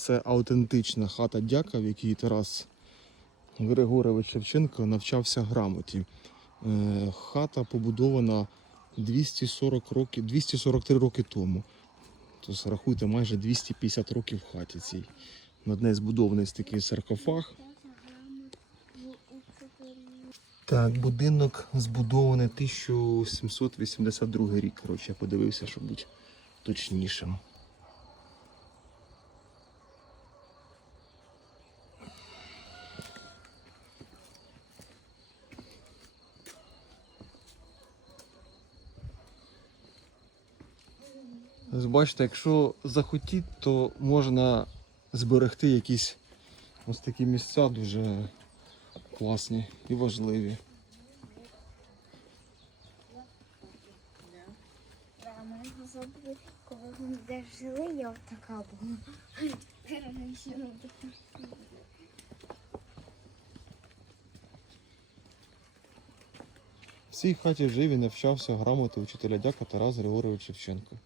Це аутентична хата дяка, в якій Тарас Григорович Шевченко навчався грамоті. Е, Хата побудована 240 років, 243 роки тому. Тобто рахуйте майже 250 років в хаті цій. Над нею збудований такий саркофаг. Так, будинок збудований 1782 рік. Коротше, я подивився, щоб бути точнішим. Бачите, якщо захотіть, то можна зберегти якісь ось такі місця дуже класні і важливі. Коли ми де жили, я така була. В цій хаті жив і навчався грамоти учителя дяка Тарас Григорович Шевченко.